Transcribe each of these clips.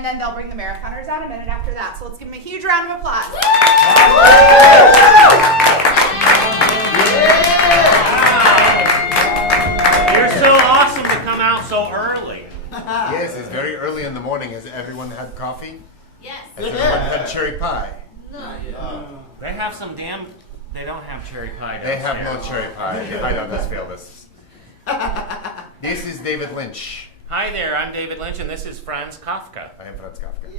and then they'll bring the marathoners out a minute after that. So let's give them a huge round of applause. You're so awesome to come out so early. Yes, it's very early in the morning. Has everyone had coffee? Yes. Has everyone had cherry pie? No. They have some damn... They don't have cherry pie They have no downstairs. cherry pie. Hideout does fail this. This is David Lynch. Hi there, I'm David Lynch, and this is Franz Kafka. I am Franz Kafka.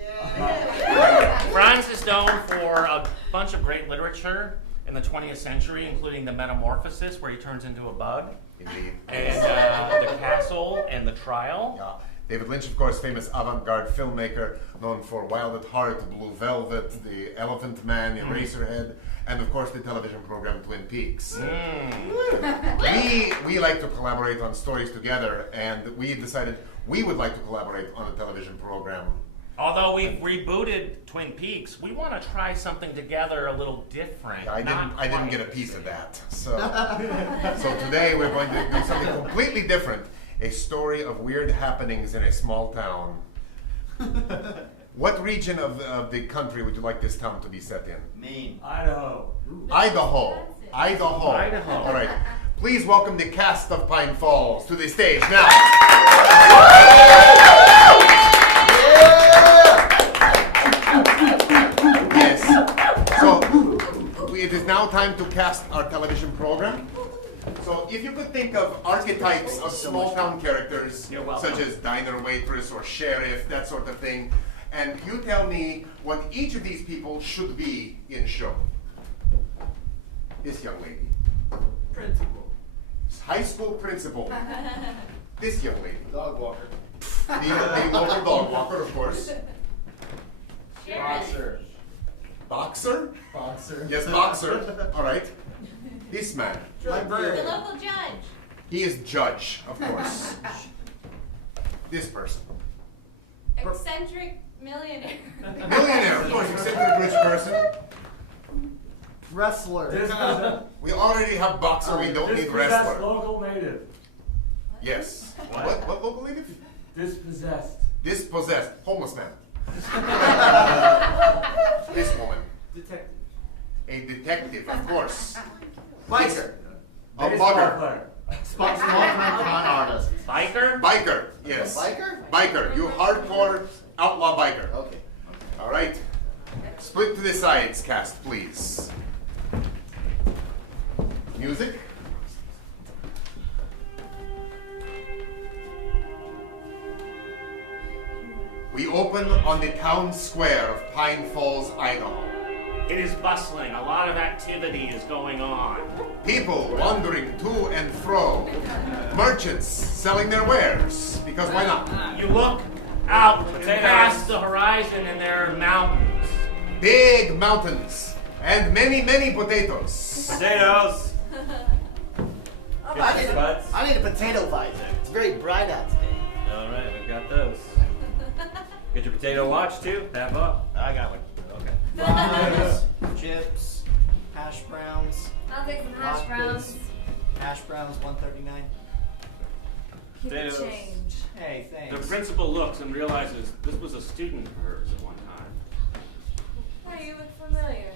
Franz is known for a bunch of great literature in the 20th century, including The Metamorphosis, where he turns into a bug, Indeed. and The Castle, and The Trial. Yeah. David Lynch, of course, famous avant-garde filmmaker, known for Wild at Heart, Blue Velvet, The Elephant Man, Eraserhead, and of course the television program Twin Peaks. We like to collaborate on stories together, and we decided we would like to collaborate on a television program. Although we've rebooted Twin Peaks, we want to try something together a little different. I not didn't quite. get a piece of that. So today we're going to do something completely different. A story of weird happenings in a small town. What region of the country would you like this town to be set in? Maine. Idaho. Idaho. Idaho. Idaho. All right. Please welcome the cast of Pine Falls to the stage now. Yes. So it is now time to cast our television program. So if you could think of archetypes of small town characters, You're welcome. such as diner waitress or sheriff, that sort of thing, and you tell me what each of these people should be in show. This young lady. Principal. High school principal. This young lady. Dog walker. The local dog walker, of course. Boxer. Boxer? Boxer. Yes, boxer. All right. This man. The local judge. He is judge, of course. This person. Eccentric millionaire. Millionaire, of course, eccentric rich person. Wrestler. We already have boxer, we don't need wrestler. Local native. Yes. What local native? Dispossessed. Dispossessed. Homeless man. This woman. Detective. A detective, of course. Biker. A Baseball bugger. player. Small con artist. Biker? Biker, yes. Biker? Biker. You hardcore outlaw biker. Okay. All right. Split to the sides, cast, please. Music. We open on the town square of Pine Falls, Idaho. It is bustling. A lot of activity is going on. People wandering to and fro. Merchants selling their wares, because why not? You look out past the horizon and there are mountains. Big mountains and many, many potatoes. Potatoes. I need a potato visor. It's very bright out today. All right, we've got those. Get your potato watch too. Tap up. I got one. Okay. Fries, chips, hash browns. I'll take some hash browns. Hash browns, $1.39. Keep the Potatoes. change. Hey, The thanks. principal looks and realizes this was a student of hers at one time. Hey, you look familiar.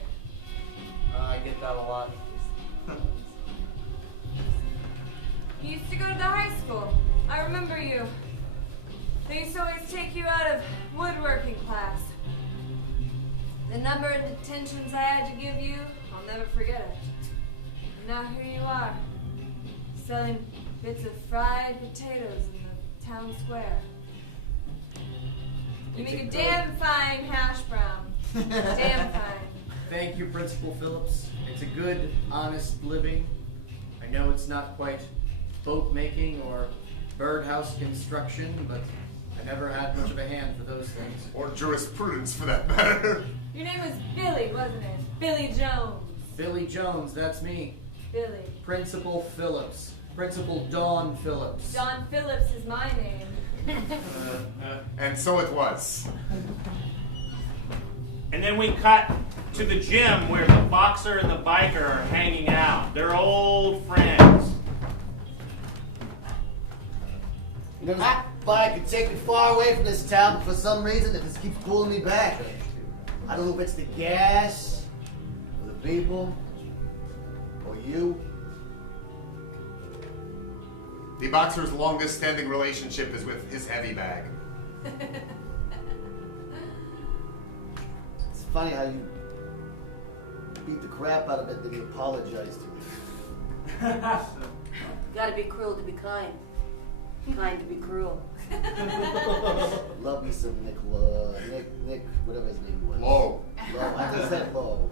I get that a lot. You used to go to the high school. I remember you. They used to always take you out of woodworking class. The number of detentions I had to give you, I'll never forget it. Now here you are, selling bits of fried potatoes in the town square. You make a damn fine hash brown. Damn fine. Thank you, Principal Phillips. It's a good, honest living. I know it's not quite boat making or birdhouse construction, but I never had much of a hand for those things. Or jurisprudence, for that matter. Your name was Billy, wasn't it? Billy Jones. Billy Jones, that's me. Billy. Principal Phillips. Principal Dawn Phillips. John Phillips is my name. And so it was. And then we cut to the gym where the boxer and the biker are hanging out. They're old friends. bike could take me far away from this town, but for some reason it just keeps pulling me back. I don't know if it's the gas, or the people, or you. The boxer's longest standing relationship is with his heavy bag. It's funny how you beat the crap out of it, then you apologize to me. Gotta be cruel to be kind. Kind to be cruel. Love me some Nick, whatever his name was. Low. Low. I just said Low.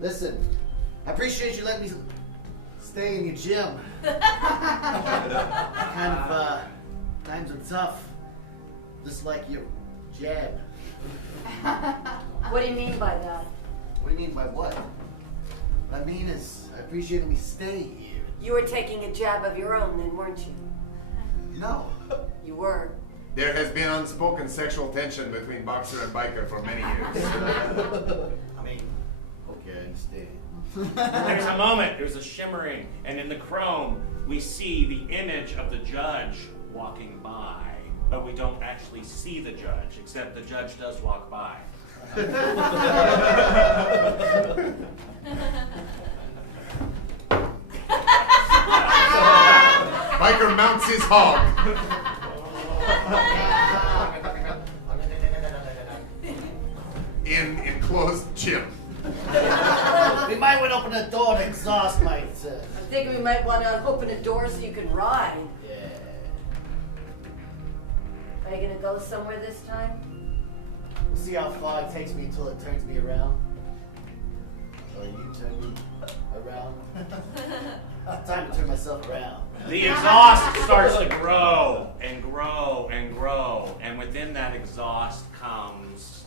Listen, I appreciate you letting me stay in your gym. Times are tough. Just like your jab. What do you mean by that? What do you mean by what? What I mean is, I appreciate me stay here. You were taking a jab of your own then, weren't you? No. You were. There has been unspoken sexual tension between boxer and biker for many years. I mean, okay, I understand. There's a moment, there's a shimmering, and in the chrome, we see the image of the judge walking by. But we don't actually see the judge, except the judge does walk by. Biker mounts his hog. In enclosed gym. We might want to open the door and exhaust might. I'm thinking we might want to open a door so you can ride. Yeah. Are you gonna go somewhere this time? We'll see how far it takes me until it turns me around. Or you turn me around. Time to turn myself around. The exhaust starts to grow and grow and grow, and within that exhaust comes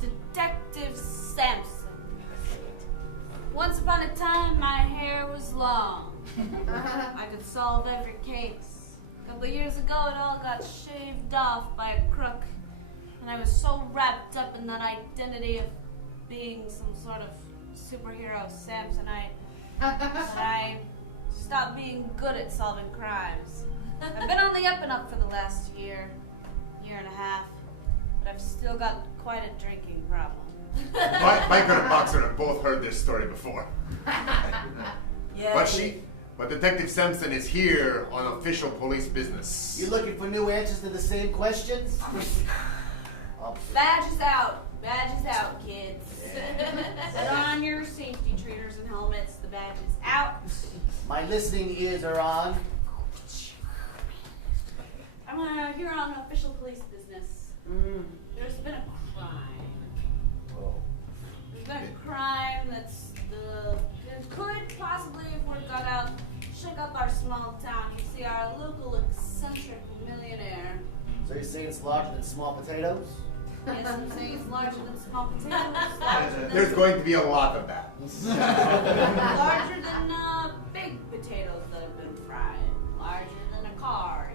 Detective Sampson. Once upon a time, my hair was long. I could solve every case. A couple of years ago, it all got shaved off by a crook. And I was so wrapped up in that identity of being some sort of superhero Samsonite that I stopped being good at solving crimes. I've been on the up and up for the last year and a half, but I've still got quite a drinking problem. Biker and boxer have both heard this story before. Yeah. But Detective Sampson is here on official police business. You looking for new answers to the same questions? Badges out. Badges out, kids. Put on your safety treaters and helmets. The badge is out. My listening ears are on. I'm here on official police business. There's been a crime. There's been a crime that could possibly, if word got out, shake up our small town. You see, our local eccentric millionaire. So you're saying it's larger than small potatoes? Yes, I'm saying it's larger than small potatoes. There's going to be a lot of that. Larger than big potatoes that have been fried. Larger than a car.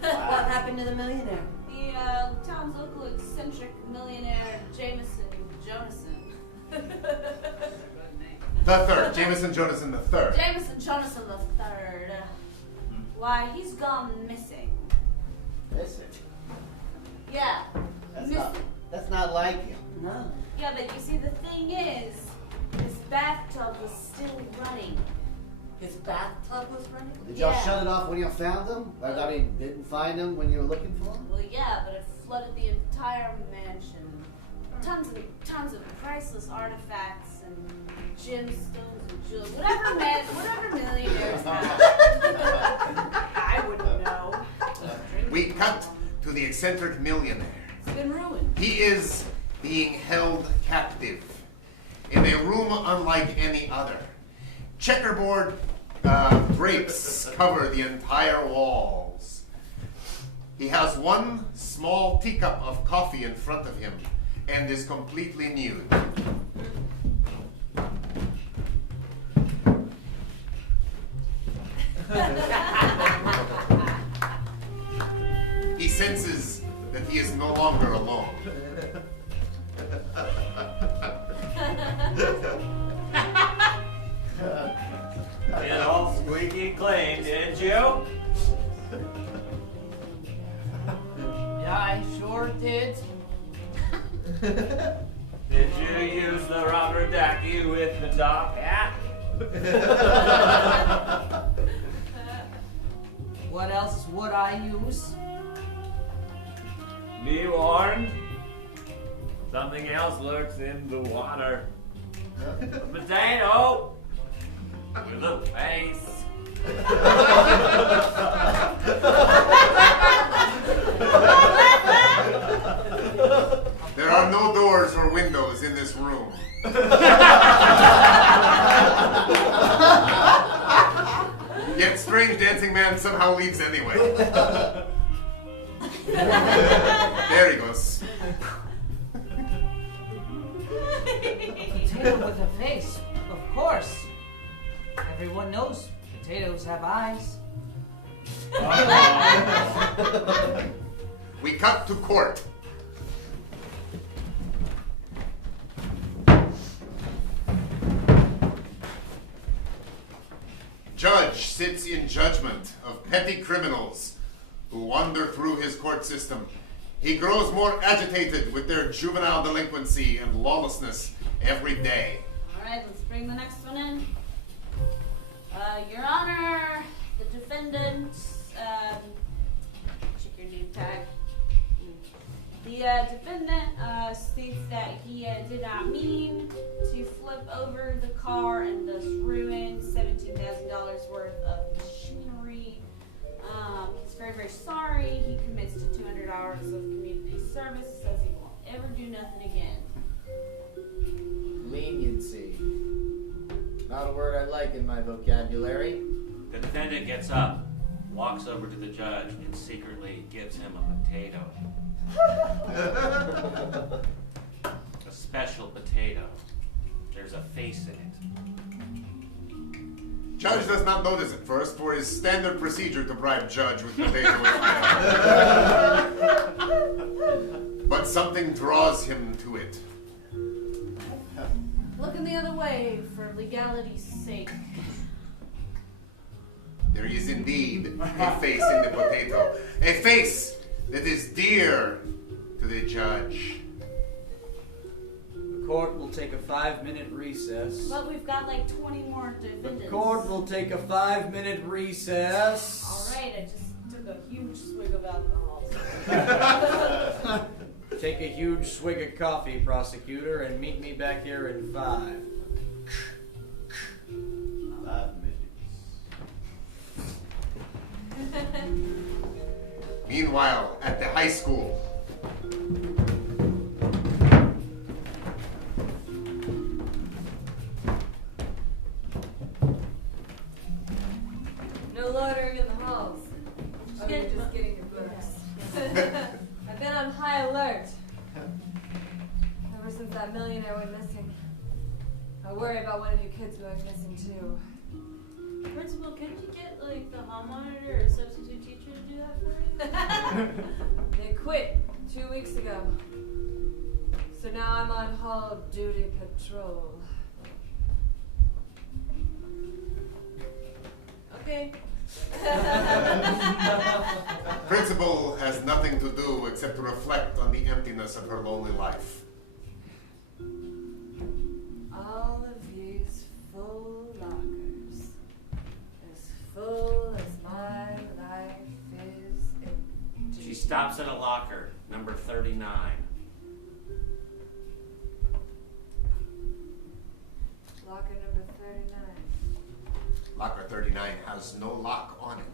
What happened to the millionaire? The town's local eccentric millionaire, Jameson Jonason. The third, Jameson Jonason the third. Jameson Jonason the third. Why, he's gone missing. Missing? Yeah. That's not like him. No. Yeah, but you see, the thing is, his bathtub was still running. His bathtub was running? Did y'all Yeah. shut it off when you found him? I mean, didn't find him when you were looking for him? Well, yeah, but it flooded the entire mansion. Tons of priceless artifacts and gemstones and jewels. Whatever millionaires have. I wouldn't know. We cut to the eccentric millionaire. It's been ruined. He is being held captive in a room unlike any other. Checkerboard drapes cover the entire walls. He has one small teacup of coffee in front of him and is completely nude. He senses that he is no longer alone. It all squeaky clean, didn't you? Yeah, I sure did. Did you use the rubber ducky with the top hat? What else would I use? Be warned. Something else lurks in the water. A potato with a face. There are no doors or windows in this room. Yet strange dancing man somehow leaves anyway. There he goes. Potato with a face, of course. Everyone knows potatoes have eyes. We cut to court. Judge sits in judgment of petty criminals who wander through his court system. He grows more agitated with their juvenile delinquency and lawlessness every day. Alright, let's bring the next one in. Your Honor, the defendant, check your name tag. The defendant states that he did not mean to flip over the car and thus ruin $17,000 worth of machinery. He's very, very sorry. He commits to 200 hours of community service, says he won't ever do nothing again. Leniency. Not a word I like in my vocabulary. The defendant gets up, walks over to the judge, and secretly gives him a potato. A special potato. There's a face in it. Judge does not notice at first, for his standard procedure to bribe judge with potato. But something draws him to it. Looking the other way for legality's sake. There is indeed a face in the potato. A face that is dear to the judge. The court will take a 5-minute recess. But we've got like 20 more defendants. The court will take a 5-minute recess. Alright, I just took a huge swig of alcohol. Take a huge swig of coffee, prosecutor, and meet me back here in 5. 5 minutes. Meanwhile, at the high school, No loitering in the halls. Oh, you're just getting your books. I've been on high alert. Ever since that millionaire went missing. I worry about one of you kids going missing too. Principal, can't you get like the hall monitor or substitute teacher to do that for you? They quit 2 weeks ago. So now I'm on hall duty patrol. Okay. principal has nothing to do except to reflect on the emptiness of her lonely life. All of these full lockers. As full as my life is empty. She stops at a locker, number 39. Locker number 39. Locker 39 has no lock on it.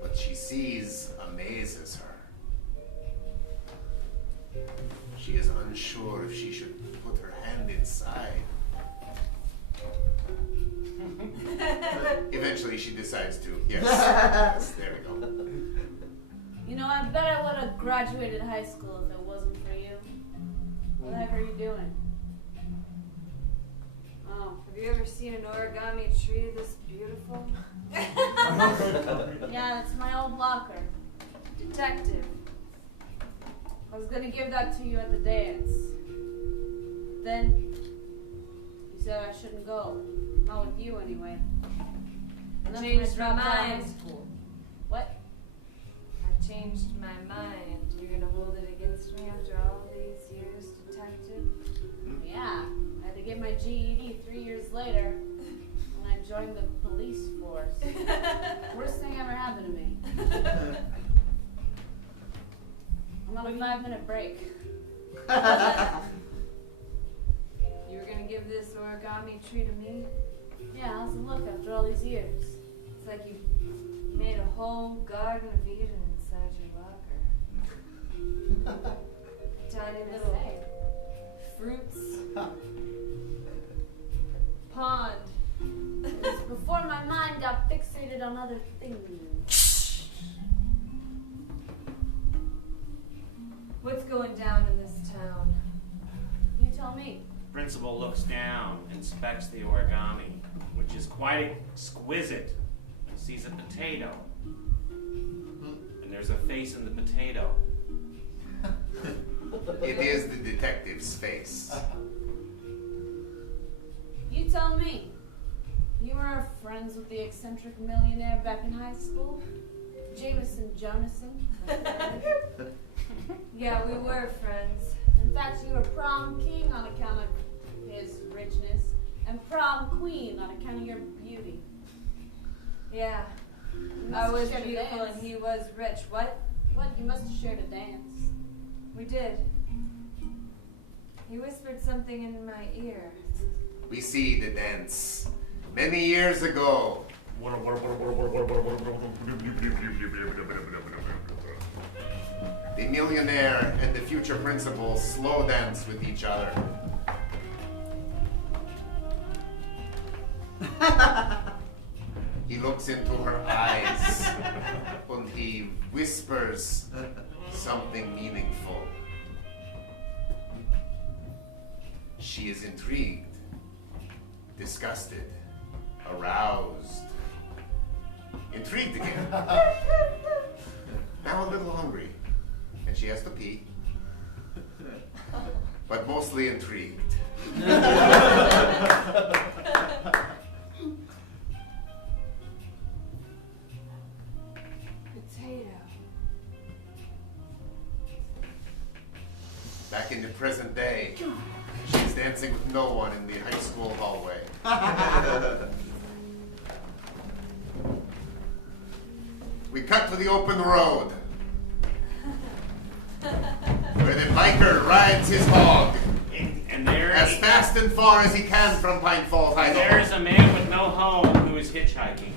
What she sees amazes her. She is unsure if she should put her hand inside. Eventually she decides to. Yes. Yes, there we go. You know, I bet I would have graduated high school if it wasn't for you. What the heck are you doing? Oh, have you ever seen an origami tree this beautiful? Yeah, it's my old locker. Detective. I was gonna give that to you at the dance. Then, you said I shouldn't go. Not with you, anyway. And then when I Changed my dropped out of high mind. school. What? I changed my mind. You're gonna hold it against me after all these years, detective? Yeah. I had to get my GED 3 years later. And I joined the police force. Worst thing ever happened to me. I'm on a 5-minute break. You were gonna give this origami tree to me? Yeah, how's it look after all these years? It's like you made a whole Garden of Eden inside your locker. Tiny little fruits. Pond. It was before my mind got fixated on other things. What's going down in this town? You tell me. Principal looks down, inspects the origami, which is quite exquisite, and sees a potato. And there's a face in the potato. It is the detective's face. You tell me. You were friends with the eccentric millionaire back in high school? Jameson Jonison? Yeah, we were friends. In fact, you were prom king on account of his richness, and prom queen on account of your beauty. Yeah. You I must was have shared a beautiful dance. and he was rich. What? What? You must have shared a dance. We did. He whispered something in my ear. We see the dance. Many years ago. The millionaire and the future principal slow dance with each other. He looks into her eyes and he whispers something meaningful. She is intrigued, disgusted, aroused, intrigued again. Now a little hungry, and she has to pee, but mostly intrigued. Potato. Back in the present day, she's dancing with no one in the high school hallway. We cut to the open road, where the biker rides his hog And there, as fast and far as he can from Pine Falls, and there is Idaho. a man with no home who is hitchhiking. He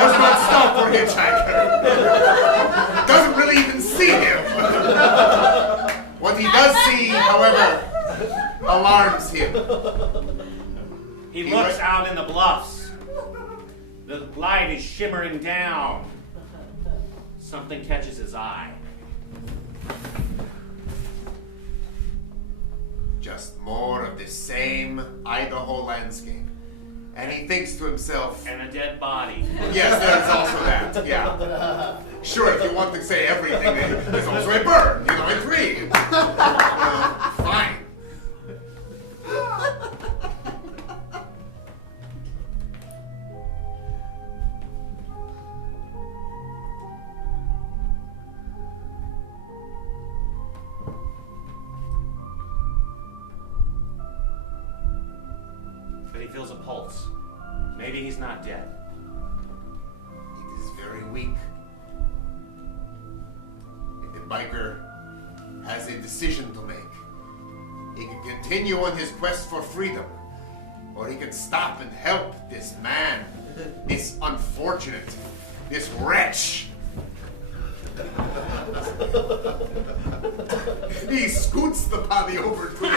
does not stop for hitchhiker. Doesn't really even see him. What he does see, however, alarms him. He looks out in the bluffs. The light is shimmering down. Something catches his eye. Just more of the same Idaho landscape. And he thinks to himself, And a dead body. yes, there's also that, yeah. Sure, if you want to say everything, there's also a bird, a tree. Fine. But he feels a pulse. Maybe he's not dead. It is very weak. And the biker has a decision to make. He can continue on his quest for freedom, or he can stop and help this man, this unfortunate, this wretch. He scoots the body over to the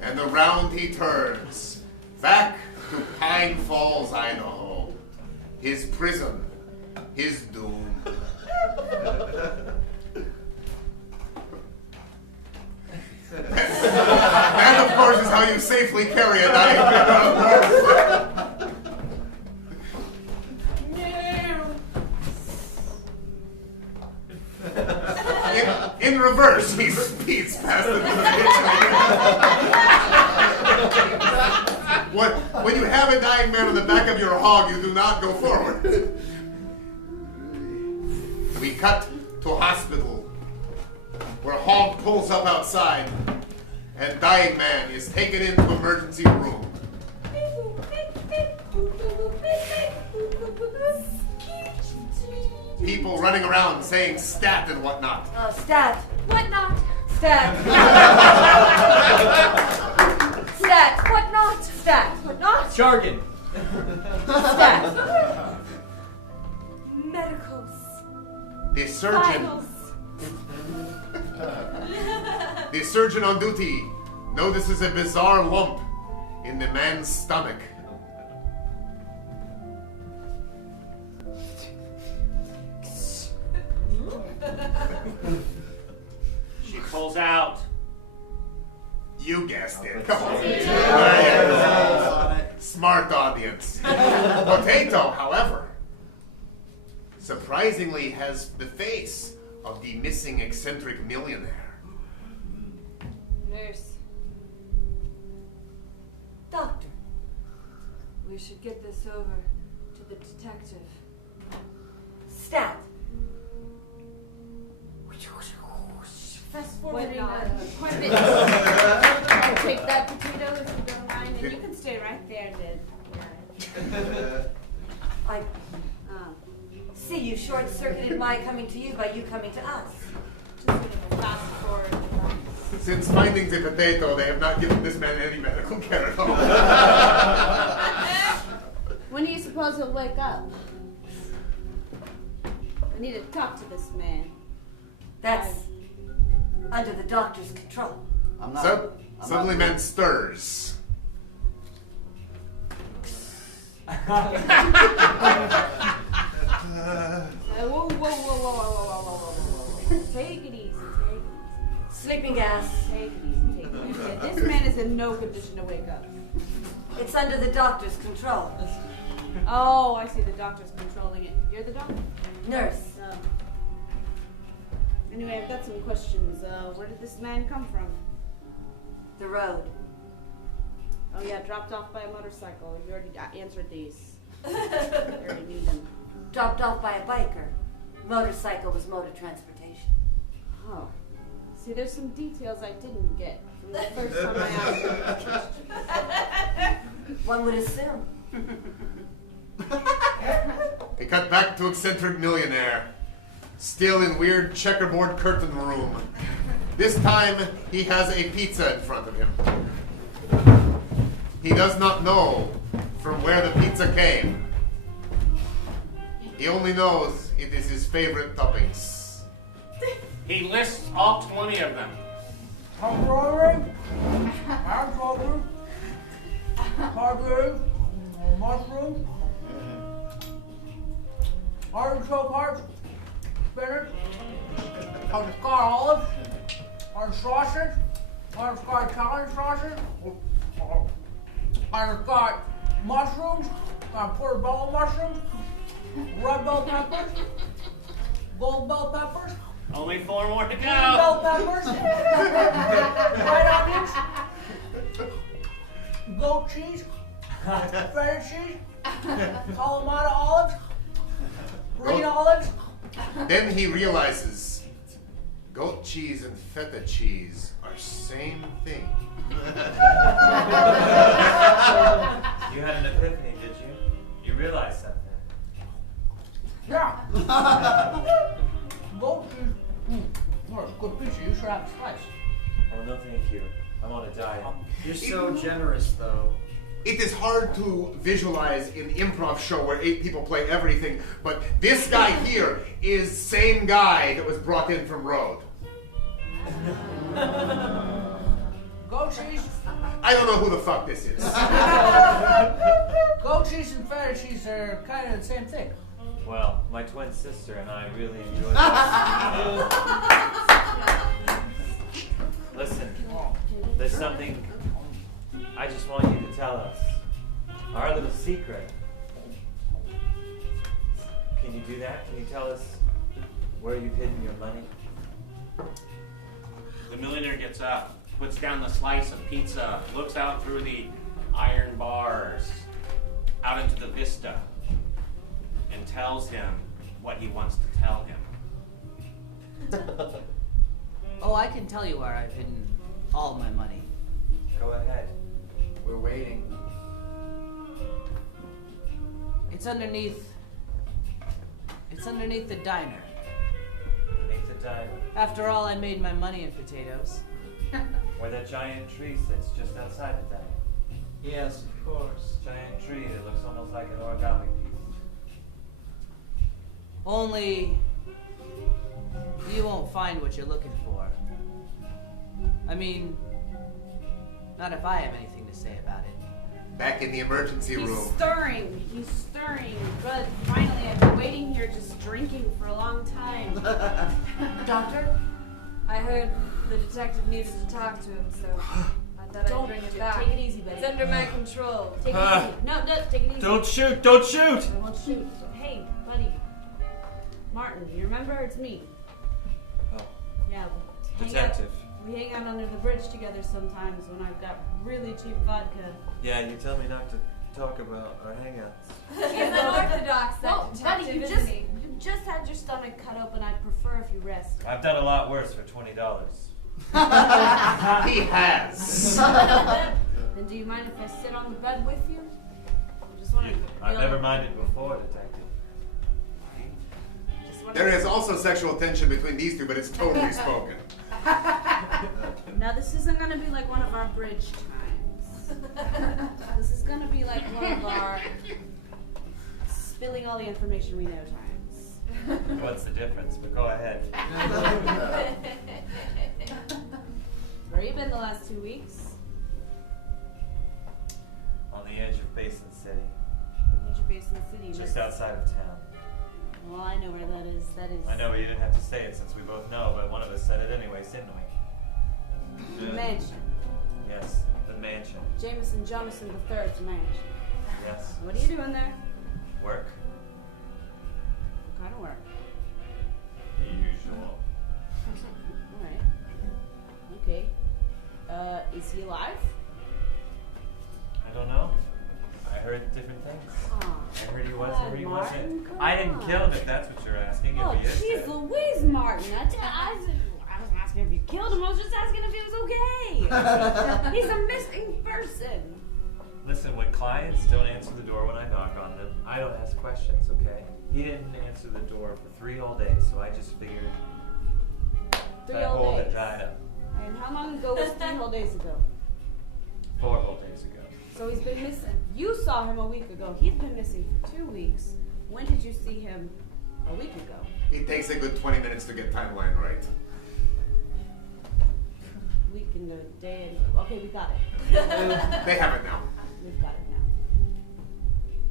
and around he turns, back to Pine Falls, Idaho. His prison, his doom. safely carry a dying man. In reverse, he speeds past the When you have a dying man on the back of your hog, you do not go forward. We cut to a hospital where hog pulls up outside and dying man is taken into emergency room. People running around saying stat and whatnot. Stat. What not? Stat. Stat. What not? Stat. What not? Jargon. Stat. Medicals. The surgeon. Vitals. The surgeon on duty notices a bizarre lump in the man's stomach. She pulls out. You guessed it. Come on. Smart audience. Potato, however, surprisingly has the face of the missing eccentric millionaire. Nurse. Doctor. We should get this over to the detective. Stat. Fast forwarding not? quite a bit. Take that potato if you don't mind, and you can stay right there, Dad. I see you short-circuited my coming to you by you coming to us. Just gonna go fast forward. Since finding the potato, they have not given this man any medical care at all. When do you suppose he'll wake up? I need to talk to this man. That's under the doctor's control. I'm not. Suddenly man stirs. Whoa. Take it easy, Sleeping gas. take it easy. Yeah, this man is in no condition to wake up. It's under the doctor's control. Oh, I see, the doctor's controlling it. You're the doctor? Nurse. Anyway, I've got some questions. Where did this man come from? The road. Oh yeah, dropped off by a motorcycle. You already answered these. You already knew them. Dropped off by a biker. Motorcycle was mode of transportation. Oh. See, there's some details I didn't get from the first time I asked you the question. One would assume. They cut back to eccentric millionaire, still in weird checkerboard curtain room. This time, he has a pizza in front of him. He does not know from where the pizza came. He only knows it is his favorite toppings. He lists all 20 of them. Pepperoni, anchovy, cabbage, mushroom, artichoke hearts, spinach, I've got olives, on sausage, I've got Italian sausage, I've got mushrooms, portobello mushrooms, red bell peppers, gold bell peppers, Only 4 more to green go. bell peppers, white onions, goat cheese, feta cheese, Kalamata olives, green olives. Then he realizes goat cheese and feta cheese are same thing. You had an epiphany, did you? You realized something. Yeah. Goat cheese. What a good pizza. You should have a slice. Oh, no thank you. I'm on a diet. You're so generous, though. It is hard to visualize an improv show where 8 people play everything, but this guy here is same guy that was brought in from Road. Goat cheese. I don't know who the fuck this is. Goat cheese and feta cheese are kind of the same thing. Well, my twin sister and I really enjoyed this. Listen, there's something I just just want you to tell us our little secret. Can you do that? Can you tell us where you've hidden your money? The millionaire gets up, puts down the slice of pizza, looks out through the iron bars, out into the vista, and tells him what he wants to tell him. Oh, I can tell you where I've hidden all my money. Go ahead. We're waiting. It's underneath the diner. Beneath the diner. After all, I made my money in potatoes. Where that giant tree sits just outside the diner. Yes, of course. Giant tree that looks almost like an origami piece. Only you won't find what you're looking for. I mean, not if I have anything to say about it. Back in the emergency He's room. stirring. He's stirring. But finally, I've been waiting here just drinking for a long time. Doctor, I heard the detective needed to talk to him, so I thought I'd bring it back. Take it easy, buddy. It's under my control. Take it easy. No, take it easy. Don't shoot! Don't shoot! I won't shoot. Hey, buddy. Martin, you remember? It's me. Oh, Yeah. detective. We hang out under the bridge together sometimes when I've got really cheap vodka. Yeah, you tell me not to talk about our hangouts. He's unorthodox, that Well, buddy, detective, you isn't he? just had your stomach cut open. I'd prefer if you rest. I've done a lot worse for $20. He has. Then do you mind if I sit on the bed with you? I just want to. I've never minded before, detective. There is also sexual tension between these two, but it's totally spoken. Now this isn't gonna be like one of our bridge times. This is gonna be like one of our spilling all the information we know times. What's the difference? But go ahead. Where you been the last 2 weeks? On the edge of Basin City, Edge of Basin City. just That's- outside of town. Well, I know where that is. That is. I know you didn't have to say it since we both know, but one of us said it anyways, didn't we? The mansion. Yes, the mansion. Jameson Jonathan III's mansion. Yes. What are you doing there? Work. What kind of work? Usual. Alright. Okay. Is he alive? I don't know. I heard different things. Aw. I heard he was Come or he on, wasn't. Martin, come I didn't on. kill him if that's what you're asking. Oh, If he is jeez dead. Louise, Martin. I wasn't asking if you killed him. I was just asking if he was okay. He's a missing person. Listen, when clients don't answer the door when I knock on them, I don't ask questions, okay? He didn't answer the door for 3 whole days, so I just figured 3 that whole hole had days. dried up. And how long ago was 3 whole days ago? 4 whole days ago. So he's been missing. You saw him a week ago. He's been missing for 2 weeks. When did you see him a week ago? It takes a good 20 minutes to get timeline right. Week and a day. And, okay, we got it. They have it now. We've got it now.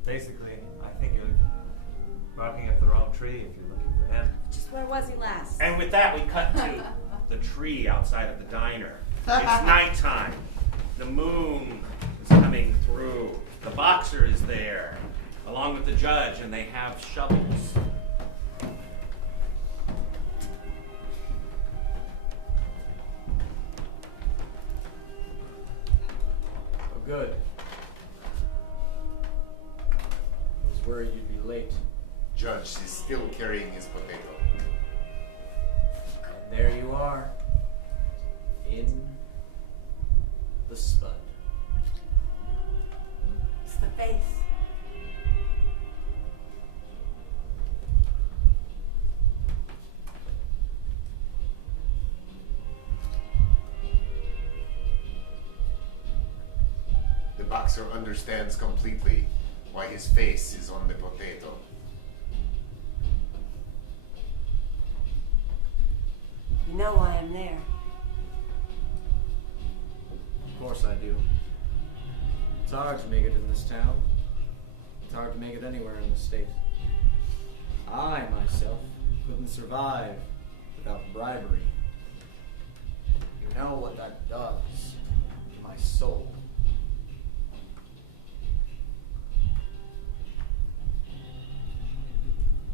Basically, I think you're barking up the wrong tree if you're looking for him. Just where was he last? And with that, we cut to the tree outside of the diner. It's nighttime. The moon is coming through. The boxer is there, along with the judge, and they have shovels. Oh, good. I was worried you'd be late. Judge is still carrying his potato. And there you are. In the spud. It's the face. The boxer understands completely why his face is on the potato. You know why I'm there. Of course I do. It's hard to make it in this town. It's hard to make it anywhere in the state. I, myself, couldn't survive without bribery. You know what that does to my soul.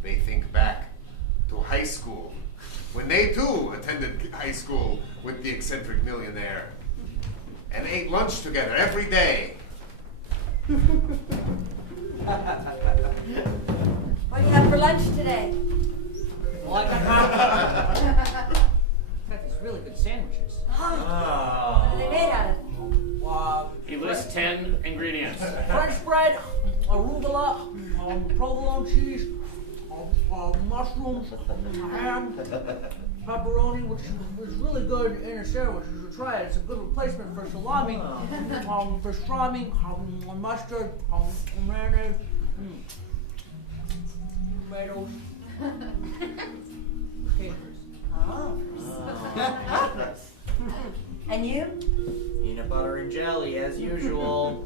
They think back to high school, when they too attended high school with the eccentric millionaire and ate lunch together every day. What do you have for lunch today? Well, I got these really good sandwiches. What are they made out of? He lists 10 ingredients. French bread, arugula, provolone cheese, mushrooms, ham, pepperoni, which is really good in a sandwich. You should try it. It's a good replacement for salami, pastrami, mustard, mayonnaise, tomatoes, capers. Oh. And you? Peanut butter and jelly, as usual.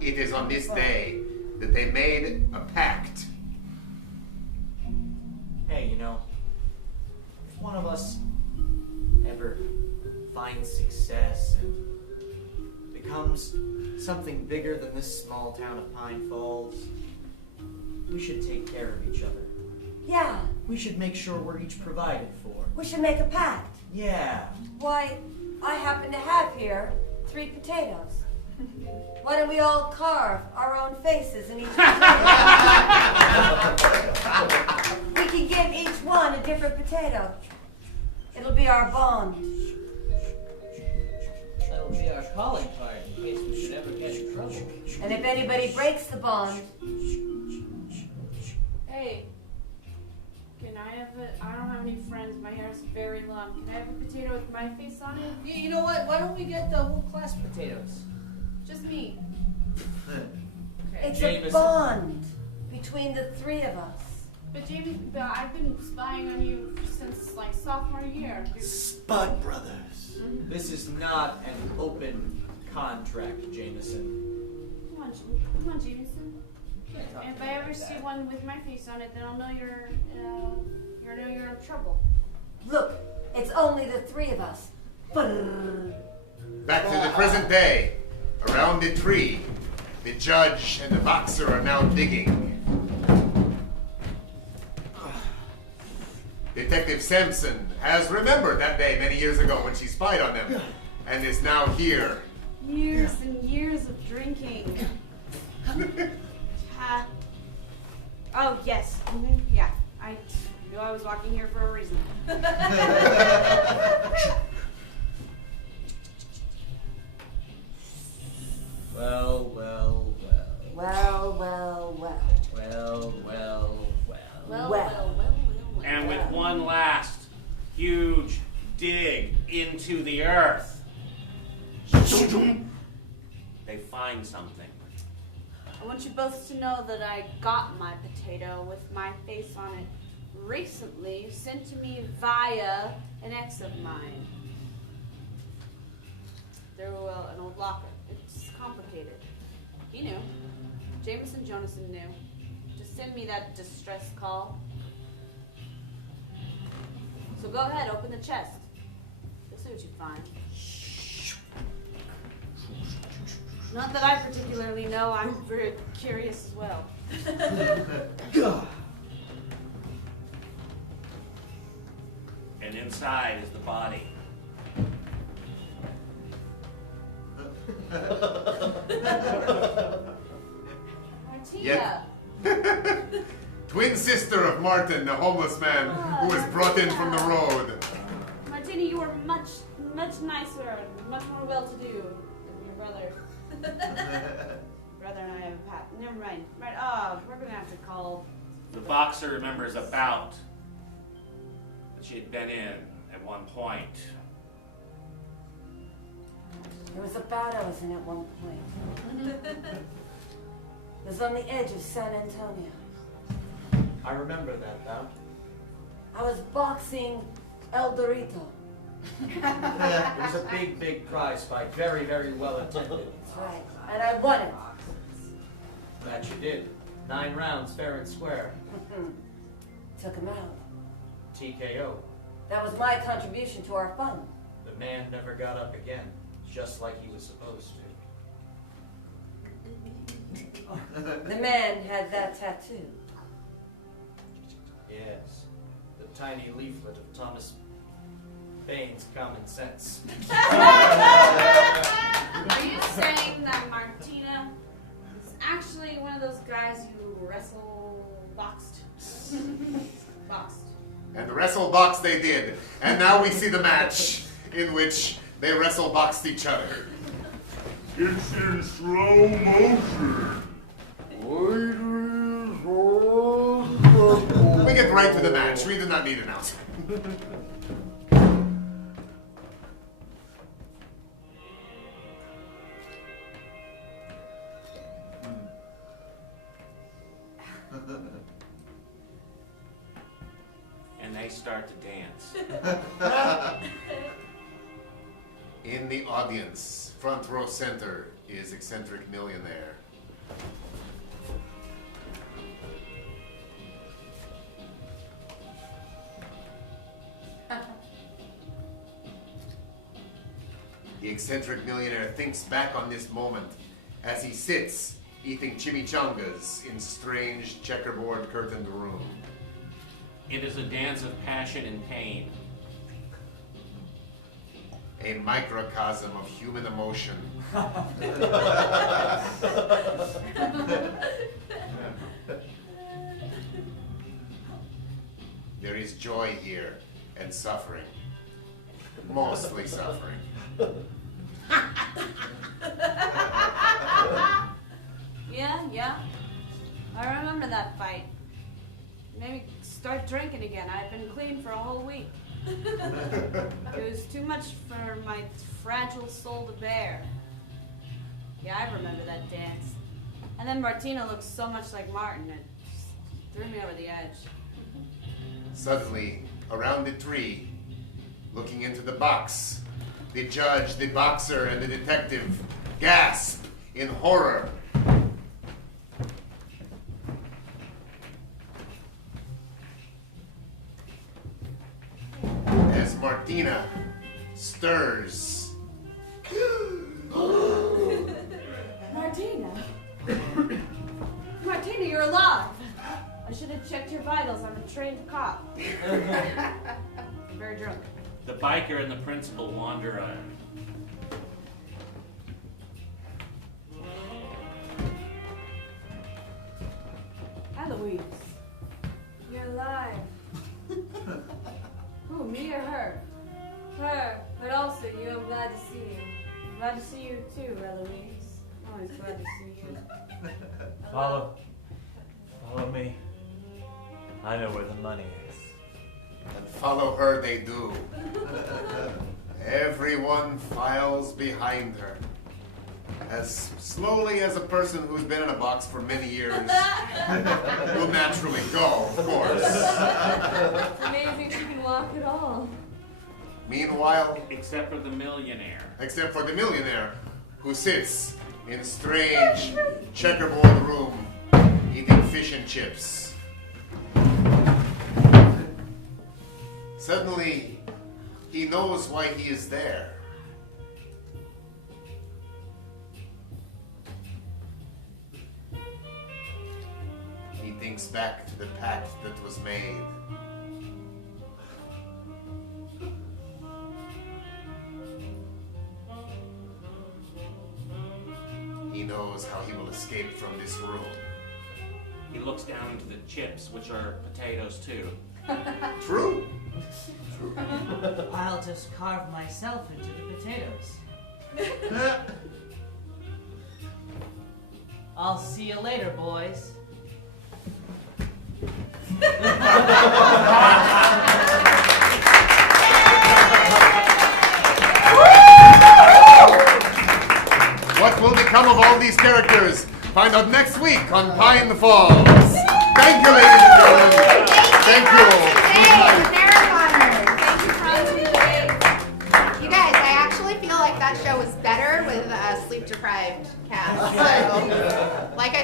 It is on this day that they made a pact. Hey, if one of us ever finds success and becomes something bigger than this small town of Pine Falls, we should take care of each other. Yeah, We should make sure we're each provided for. we should make a pact. Yeah. Why, I happen to have here 3 potatoes. Why don't we all carve our own faces in each potato? We can give each one a different potato. It'll be our bond. That'll be our calling card in case we should ever get in trouble. And if anybody breaks the bond, Hey, can I have I don't have any friends. My hair's very long. Can I have a potato with my face on it? You know what? Why don't we get the whole class potatoes? Just me. it's Jameson. a bond between the 3 of us. But Jamie, I've been spying on you since like sophomore year. Spud Brothers. This is not an open contract, Jameson. Come on, Jameson. If I ever see one with my face on it, then I'll know you're in trouble. Look, it's only the 3 of us. Back to the present day. Around the tree, the judge and the boxer are now digging. Detective Sampson has remembered that day many years ago when she spied on them, and is now here. Years and years of drinking. Oh, yes. Yeah. I knew I was walking here for a reason. Well. And with one last huge dig into the earth, they find something. I want you both to know that I got my potato with my face on it recently, sent to me via an ex of mine. Through an old locker. It's complicated. He knew. Jameson Jonason knew. Just send me that distress call. So go ahead, open the chest. You'll see what you find. Not that I particularly know, I'm very curious as well. And inside is the body. Martina! Twin sister of Martin, the homeless man who was brought in from the road. Martina, you are much, much nicer and much more well-to-do than your brother. Brother and I have a pat. Never mind. Right, we're gonna have to call. The boxer remembers a bout that she had been in at one point. There was a bout I was in at one point. It was on the edge of San Antonio. I remember that bout. I was boxing El Dorito. It was a big, big prize fight. Very, very well attended. That's right. And I won it. That you did. 9 rounds, fair and square. Took him out. TKO. That was my contribution to our fund. The man never got up again, just like he was supposed to. The man had that tattoo. Yes, the tiny leaflet of Thomas Paine's Common Sense. Are you saying that Martina is actually one of those guys who boxed? And wrestle box they did. And now we see the match in which they wrestle boxed each other. It's in slow motion. We get right to the match. We do not need announcement. And they start to dance. In the audience, front row center, is eccentric millionaire. The eccentric millionaire thinks back on this moment as he sits eating chimichangas in strange checkerboard curtained room. It is a dance of passion and pain. A microcosm of human emotion. There is joy here and suffering. Mostly suffering. Yeah. I remember that fight. Made me start drinking again. I'd been clean for a whole week. It was too much for my fragile soul to bear. Yeah, I remember that dance. And then Martina looked so much like Martin, it just threw me over the edge. Suddenly, around the tree, looking into the box, the judge, the boxer, and the detective gasp in horror. As Martina stirs. Martina? Martina, you're alive! I should have checked your vitals. I'm a trained cop. I'm very drunk. The biker and the principal wander on. Eloise, you're alive. Who, me or her? Her, but also you. I'm glad to see you. I'm glad to see you too, Eloise. I'm always glad to see you. Follow me. I know where the money is. And follow her they do. Everyone files behind her. As slowly as a person who's been in a box for many years will naturally go, of course. It's amazing she can walk at all. Meanwhile, Except for the millionaire. except for the millionaire who sits in strange checkerboard room eating fish and chips. Suddenly, he knows why he is there. He thinks back to the pact that was made. He knows how he will escape from this room. He looks down into the chips, which are potatoes too. True. I'll just carve myself into the potatoes. I'll see you later, boys. What will become of all these characters? Find out next week on Pine Falls. Thank you, ladies and gentlemen. Thank you. You guys, I actually feel like that show was better with a sleep-deprived cast. So, like I